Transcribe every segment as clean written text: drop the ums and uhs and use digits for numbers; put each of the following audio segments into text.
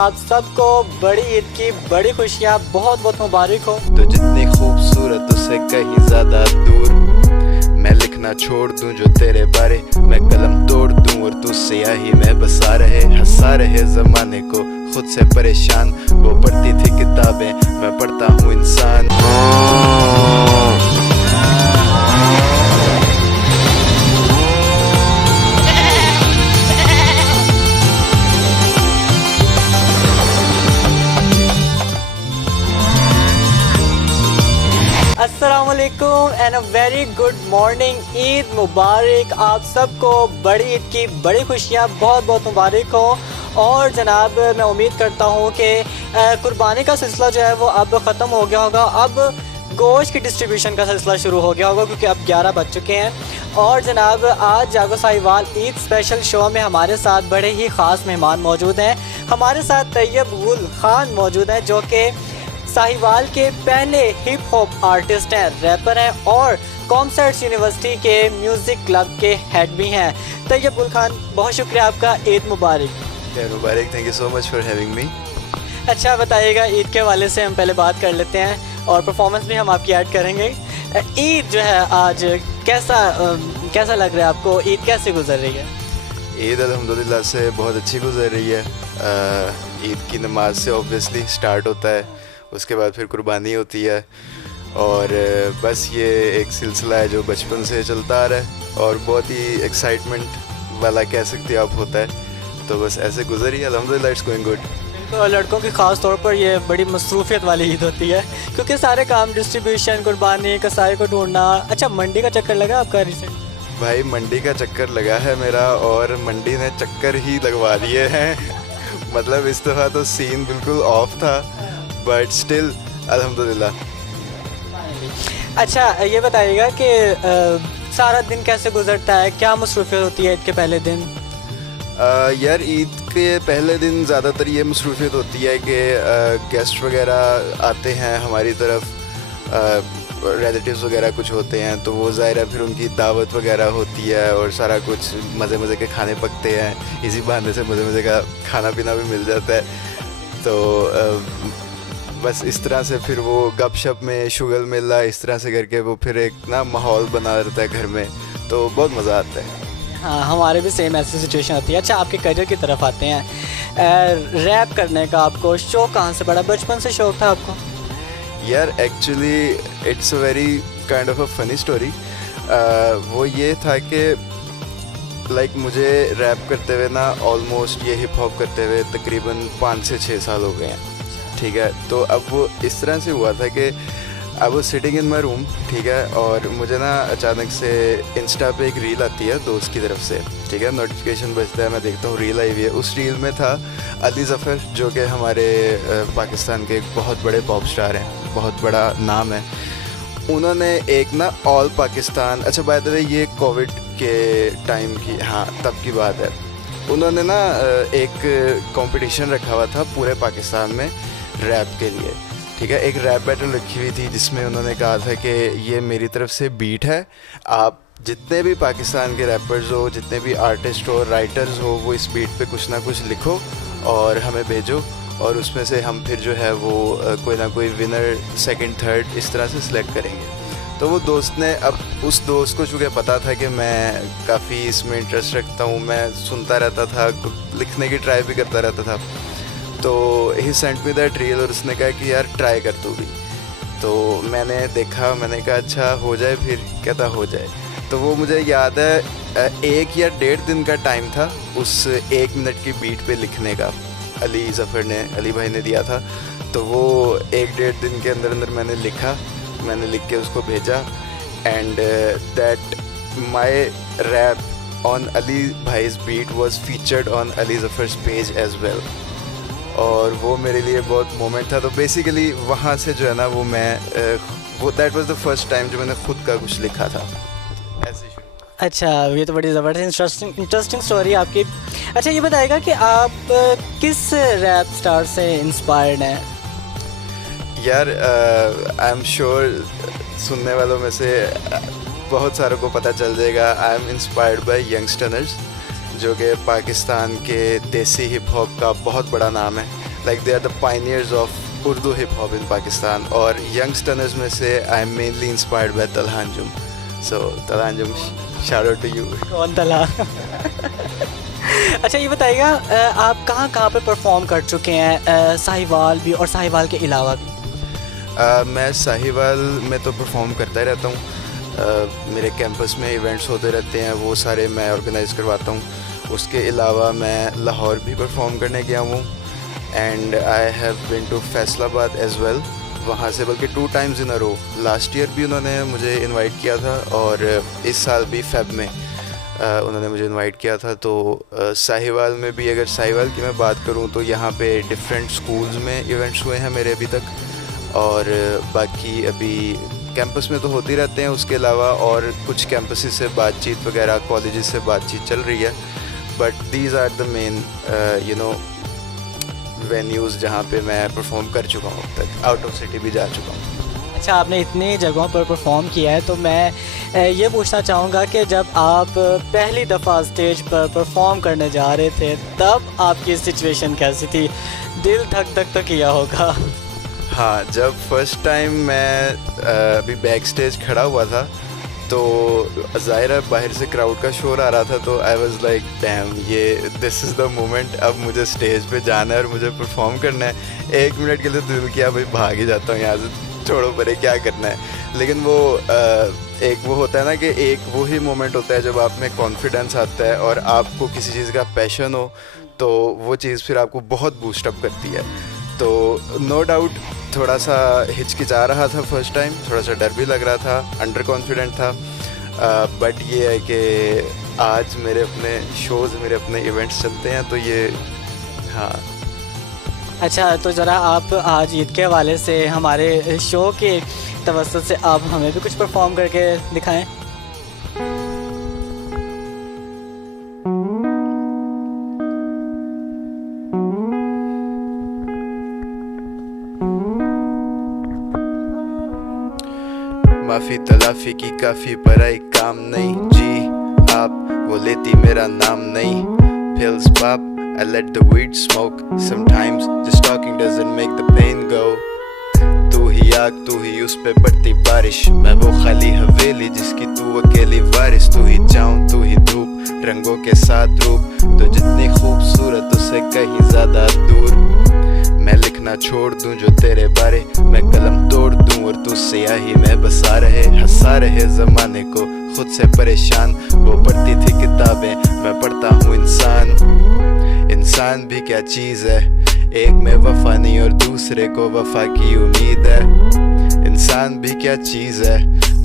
आप सबको बड़ी ईद की बड़ी खुशियाँ बहुत बहुत मुबारक हो। तो जितनी खूबसूरत उससे कहीं ज्यादा दूर मैं लिखना छोड़ दूं जो तेरे बारे, मैं कलम तोड़ दूं और तू स्याही में बसा रहे, हंसा रहे जमाने को खुद से परेशान। वो पढ़ती थी किताबें, मैं पढ़ता हूँ इंसान। अस्सलामुअलैकुम and a very good morning. Eid मुबारक। आप सबको बड़ी ईद की बड़ी खुशियाँ बहुत बहुत मुबारक हो। और जनाब मैं उम्मीद करता हूँ कि कुर्बानी का सिलसिला जो है वो अब ख़त्म हो गया होगा। अब गोश्त की डिस्ट्रीब्यूशन का सिलसिला शुरू हो गया होगा क्योंकि अब 11 बज चुके हैं। और जनाब आज जागो साहिवाल ईद स्पेशल शो में हमारे साथ बड़े ही ख़ास मेहमान मौजूद हैं। हमारे साथ तैयब गुल खान मौजूद हैं जो कि साहिवाल के पहले हिप हॉप आर्टिस्ट हैं, रैपर हैं और कॉमर्स यूनिवर्सिटी के म्यूज़िक क्लब के हेड भी हैं। तैयब गुल खान, बहुत शुक्रिया आपका। ईद मुबारक। मुबारक, thank you so much for having me. अच्छा बताइएगा, ईद के हवाले से हम पहले बात कर लेते हैं और परफॉर्मेंस भी हम आपकी ऐड करेंगे। ईद जो है आज कैसा लग रहा है आपको? ईद कैसे गुजर रही है? ईद अल्हम्दुलिल्लाह से बहुत अच्छी गुजर रही है। ईद की नमाज से ऑब्वियसली स्टार्ट होता है, उसके बाद फिर कुर्बानी होती है और बस ये एक सिलसिला है जो बचपन से चलता आ रहा है और बहुत ही एक्साइटमेंट वाला कह सकते हो आप होता है। तो बस ऐसे गुजरी, अल्हम्दुलिल्लाह इट्स गोइंग गुड। तो लड़कों की ख़ास तौर पर ये बड़ी मसरूफियत वाली ईद होती है क्योंकि सारे काम डिस्ट्रीब्यूशन, कुर्बानी, कसाई को ढूंढना। अच्छा, मंडी का चक्कर लगा आपका रिसेंट? भाई मंडी का चक्कर लगा है मेरा और मंडी ने चक्कर ही लगवा दिए हैं। मतलब इस दफ़ा तो सीन बिल्कुल ऑफ था बट स्टिल अल्हम्दुलिल्लाह। अच्छा ये बताइएगा कि सारा दिन कैसे गुजरता है, क्या मसरूफियत होती है ईद के पहले दिन? यार ईद के पहले दिन ज़्यादातर ये मसरूफियत होती है कि गेस्ट वगैरह आते हैं हमारी तरफ, रिलेटिव्स वगैरह कुछ होते हैं तो वो ज़ाहिर है फिर उनकी दावत वगैरह होती है और सारा कुछ मज़े मज़े के खाने पकते हैं। इसी बहाने से मज़े मज़े का खाना पीना भी मिल जाता है। तो बस इस तरह से फिर वो गपशप में शुगल मेला इस तरह से करके वो फिर एक ना माहौल बना रहता है घर में, तो बहुत मज़ा आता है। हाँ, हमारे भी सेम ऐसी सिचुएशन होती है। अच्छा, आपके करियर की तरफ आते हैं। रैप करने का आपको शौक कहाँ से पड़ा? बचपन से शौक था आपको? यार actually it's a very kind of a funny story. वो ये था कि लाइक मुझे रैप करते हुए ना ऑलमोस्ट ये हिप हॉप करते हुए तकरीबन 5 से 6 साल हो गए हैं, ठीक है। तो अब वो इस तरह से हुआ था कि I was sitting in my room, ठीक है, और मुझे ना अचानक से इंस्टा पे एक रील आती है दोस्त की तरफ से, ठीक है। नोटिफिकेशन बजता है, मैं देखता हूँ रील आई हुई है। उस रील में था अली ज़फ़र जो कि हमारे पाकिस्तान के एक बहुत बड़े पॉप स्टार हैं, बहुत बड़ा नाम है। उन्होंने एक ना ऑल पाकिस्तान, अच्छा बाय द वे ये कोविड के टाइम की, हाँ तब की बात है, उन्होंने ना एक कंपटीशन रखा हुआ था पूरे पाकिस्तान में रैप के लिए, ठीक है। एक रैप बैटल रखी हुई थी जिसमें उन्होंने कहा था कि ये मेरी तरफ से बीट है, आप जितने भी पाकिस्तान के रैपर्स हो, जितने भी आर्टिस्ट हो, राइटर्स हो, वो इस बीट पे कुछ ना कुछ लिखो और हमें भेजो और उसमें से हम फिर जो है वो कोई ना कोई विनर, सेकंड, थर्ड इस तरह से सिलेक्ट करेंगे। तो वो दोस्त ने, अब उस दोस्त को चूँकि पता था कि मैं काफ़ी इसमें इंटरेस्ट रखता हूँ, मैं सुनता रहता था, लिखने की ट्राई भी करता रहता था, तो ही सेंट मी दैट रील और उसने कहा कि यार ट्राई कर तू भी। तो मैंने देखा, मैंने कहा अच्छा हो जाए फिर, कहता हो जाए। तो वो मुझे याद है 1 या 1.5 दिन का टाइम था उस 1 मिनट की बीट पे लिखने का, अली ज़फ़र ने, अली भाई ने दिया था। तो वो 1-1.5 दिन के अंदर अंदर मैंने लिखा, मैंने लिख के उसको भेजा and that my rap on Ali भाईज़ beat was featured on Ali Zafar's page as well. और वो मेरे लिए बहुत मोमेंट था। तो बेसिकली वहाँ से जो है ना वो मैं वो that was the first time जो मैंने खुद का कुछ लिखा था ऐसे शुरू। अच्छा, ये तो बड़ी ज़बरदस्त इंटरेस्टिंग स्टोरी आपकी। अच्छा ये बताइएगा कि आप किस रैप स्टार से इंस्पायर्ड हैं? यार आई एम श्योर सुनने वालों में से बहुत सारों को पता चल जाएगा, I am inspired by youngsters जो कि पाकिस्तान के देसी हिप हॉप का बहुत बड़ा नाम है। Like they are the pioneers of Urdu hip hop in Pakistan. और यंगस्टर्स में से I am mainly inspired by Talha Anjum. So Talha Anjum, shout out to you. कौन तला? अच्छा ये बताइएगा, आप कहाँ कहाँ पे परफॉर्म कर चुके हैं, साहिवाल भी और साहिवाल के अलावा भी? मैं साहिवाल में तो परफॉर्म करता ही रहता हूँ. मेरे कैंपस में इवेंट्स होते रहते हैं, वो सारे मैं ऑर्गेनाइज़ करवाता हूँ. उसके अलावा मैं लाहौर भी परफॉर्म करने गया हूँ. And I have been to Faisalabad as well. वहाँ से बल्कि 2 times in a row. Last year भी उन्होंने मुझे इनवाइट किया था और इस साल भी फेब में उन्होंने मुझे इनवाइट किया था. तो साहिवाल में भी, अगर साहिवाल की मैं बात करूँ तो यहाँ पे डिफरेंट स्कूल्स में इवेंट्स हुए हैं मेरे अभी तक. और बाकी अभी कैंपस में तो होते रहते हैं. उसके अलावा और कुछ कैंपसेस से बातचीत वगैरह, कॉलेजेस से बातचीत चल रही है. But these are the main venues जहाँ पे मैं परफॉर्म कर चुका हूँ अब तक. आउट ऑफ सिटी भी जा चुका हूँ. अच्छा, आपने इतनी जगहों पर परफॉर्म किया है, तो मैं ये पूछना चाहूँगा कि जब आप पहली दफ़ा स्टेज पर परफॉर्म करने जा रहे थे तब आपकी सिचुएशन कैसी थी? दिल धक धक तो किया होगा. हाँ, जब फर्स्ट टाइम मैं अभी बैक स्टेज खड़ा हुआ था तो ज़ाहिर है बाहर से क्राउड का शोर आ रहा था. तो आई वाज लाइक डैम, ये दिस इज़ द मोमेंट. अब मुझे स्टेज पे जाना है और मुझे परफॉर्म करना है. 1 मिनट के लिए दिल किया भाई भाग ही जाता हूँ यहाँ से, छोड़ो परे क्या करना है. लेकिन वो एक वो होता है ना कि एक वही मोमेंट होता है जब आप में कॉन्फिडेंस आता है और आपको किसी चीज़ का पैशन हो, तो वो चीज़ फिर आपको बहुत बूस्टअप करती है. तो नो डाउट थोड़ा सा हिचकिचा रहा था फर्स्ट टाइम, थोड़ा सा डर भी लग रहा था, अंडर कॉन्फिडेंट था. बट ये है कि आज मेरे अपने शोज़, मेरे अपने इवेंट्स चलते हैं, तो ये हाँ. अच्छा, तो ज़रा आप आज ईद के हवाले से हमारे शो के तवज्जुह से आप हमें भी कुछ परफॉर्म करके दिखाएं. माफ़ी तलाफ़ी की काफ़ी पराई काम नहीं जी. आप वो लेती मेरा नाम नहीं. Pills pop, I let the weed smoke. Sometimes just talking doesn't make the pain go. तू ही आग, तू ही उस पे पड़ती बारिश. मैं वो खाली हवेली जिसकी तू अकेली वारिस. तू ही चाँद, तू ही धूप, रंगों के साथ रूप. तो जितनी खूबसूरत उससे कहीं ज़्यादा दूर. मैं लिखना छोड़ दूं जो तेरे बारे, मैं कलम तोड़ दूं और तू स्याही में बसा रहे. हंसा रहे ज़माने को खुद से परेशान. वो पढ़ती थी किताबें, मैं पढ़ता हूँ इंसान. इंसान भी क्या चीज़ है, एक में वफा नहीं और दूसरे को वफा की उम्मीद है. इंसान भी क्या चीज़ है,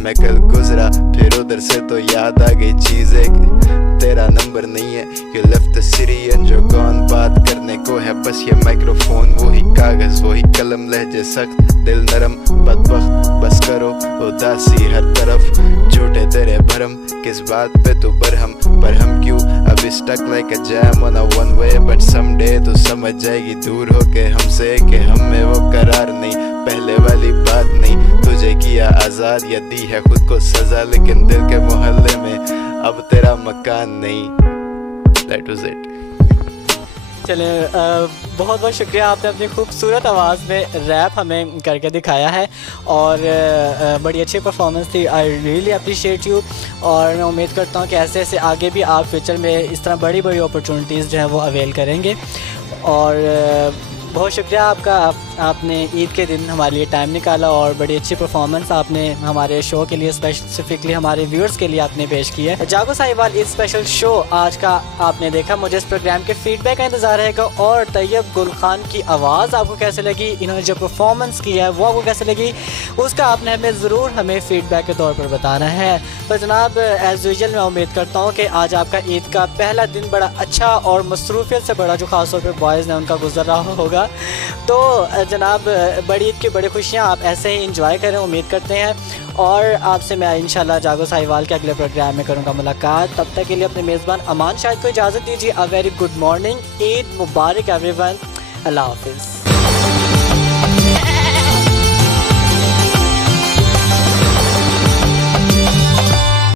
मैं कल गुजरा फिर उधर से तो याद आ गई चीज़ें. तेरा नंबर नहीं है, you left the city and you're gone. बात करने को है बस ये माइक्रोफोन, वही कागज़ वही कलम, लहजे सख्त दिल नरम. बदबख्त बस करो उदासी हर तरफ. झूठे तेरे भरम, किस बात पे तू बरहम. पर हम क्यों अभी stuck like a jam on a one way. But someday तू समझ जाएगी दूर होके हमसे कि हम में वो करार नहीं, पहले वाली बात नहीं. तुझे किया आज़ाद या दी है खुद को सज़ा, लेकिन दिल के मोहल्ले में अब तेरा मकान नहीं. That was it. चलिए, बहुत बहुत शुक्रिया, आपने अपनी खूबसूरत आवाज़ में रैप हमें करके दिखाया है और बड़ी अच्छी परफॉर्मेंस थी. I really appreciate you. और मैं उम्मीद करता हूँ कि ऐसे ऐसे आगे भी आप फ्यूचर में इस तरह बड़ी बड़ी अपॉर्चुनिटीज़ जो है वो अवेल करेंगे. और बहुत शुक्रिया आपका, आपने ईद के दिन हमारे लिए टाइम निकाला और बड़ी अच्छी परफॉर्मेंस आपने हमारे शो के लिए, स्पेसिफिकली हमारे व्यूअर्स के लिए आपने पेश की है. जागो साहिवाल इस स्पेशल शो आज का आपने देखा. मुझे इस प्रोग्राम के फीडबैक का इंतज़ार रहेगा. और तैयब गुल खान की आवाज़ आपको कैसे लगी, इन्होंने जो परफॉर्मेंस की है वो आपको कैसे लगी, उसका आपने हमें फ़ीडबैक के तौर पर बताना है. तो जनाब, एज़ यूजुअल मैं उम्मीद करता हूँ कि आज आपका ईद का पहला दिन बड़ा अच्छा और मसरूफियत से बड़ा, जो ख़ास तौर पर बॉयज़ ने उनका गुजर रहा होगा. तो जनाब, बड़ी ईद की बड़ी खुशियाँ आप ऐसे ही इंजॉय करें, उम्मीद करते हैं. और आपसे मैं इंशाल्लाह जागो साहिवाल के अगले प्रोग्राम में करूँगा मुलाकात. तब तक के लिए अपने मेज़बान अमान शाहिद को इजाज़त दीजिए. A very good morning, Eid मुबारक एवरीवन. अल्लाह हाफिज़.